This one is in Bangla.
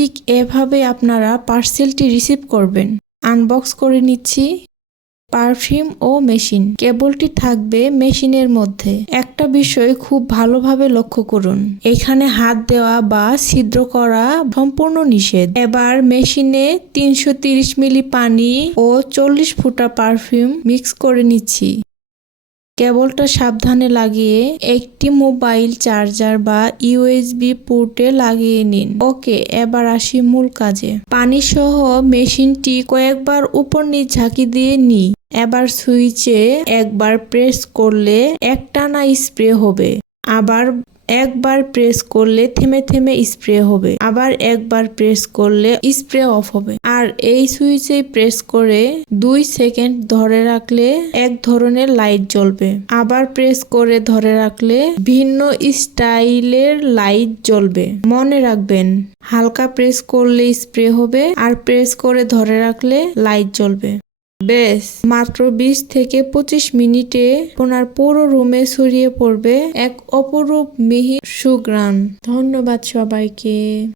ঠিক এভাবে আপনারা পার্সেলটি রিসিভ করবেন। আনবক্স করে নিচ্ছি পারফিউম ও মেশিন। কেবলটি থাকবে মেশিনের মধ্যে। একটা বিষয় খুব ভালোভাবে লক্ষ্য করুন, এখানে হাত দেওয়া বা ছিদ্র করা সম্পূর্ণ নিষেধ। এবার মেশিনে 330 মিলি পানি ও 40 ফুটা পারফিউম মিক্স করে নিচ্ছি। কেবলটা সাবধানে লাগিয়ে একটি মোবাইল চার্জার বা ইউএসবি পোর্টে লাগিয়ে নিন। ওকে, এবার আসি মূল কাজে। পানি সহ মেশিনটি কয়েকবার উপর নিচ ঝাঁকি দিয়ে নিই। এবার সুইচে একবার প্রেস করলে একটানা স্প্রে হবে, আবার একবার প্রেস করলে থেমে থেমে স্প্রে হবে, আবার একবার প্রেস করলে স্প্রে অফ হবে। আর এই সুইচে প্রেস করে 2 সেকেন্ড ধরে রাখলে এক ধরনের লাইট জ্বলবে, আবার প্রেস করে ধরে রাখলে ভিন্ন স্টাইলের লাইট জ্বলবে। মনে রাখবেন, হালকা প্রেস করলে স্প্রে হবে আর প্রেস করে ধরে রাখলে লাইট জ্বলবে। বেশ, মাত্র 20 থেকে 25 মিনিটে আপনার পুরো রুমে ছড়িয়ে পড়বে এক অপরূপ মিহি সুঘ্রাণ। ধন্যবাদ সবাইকে।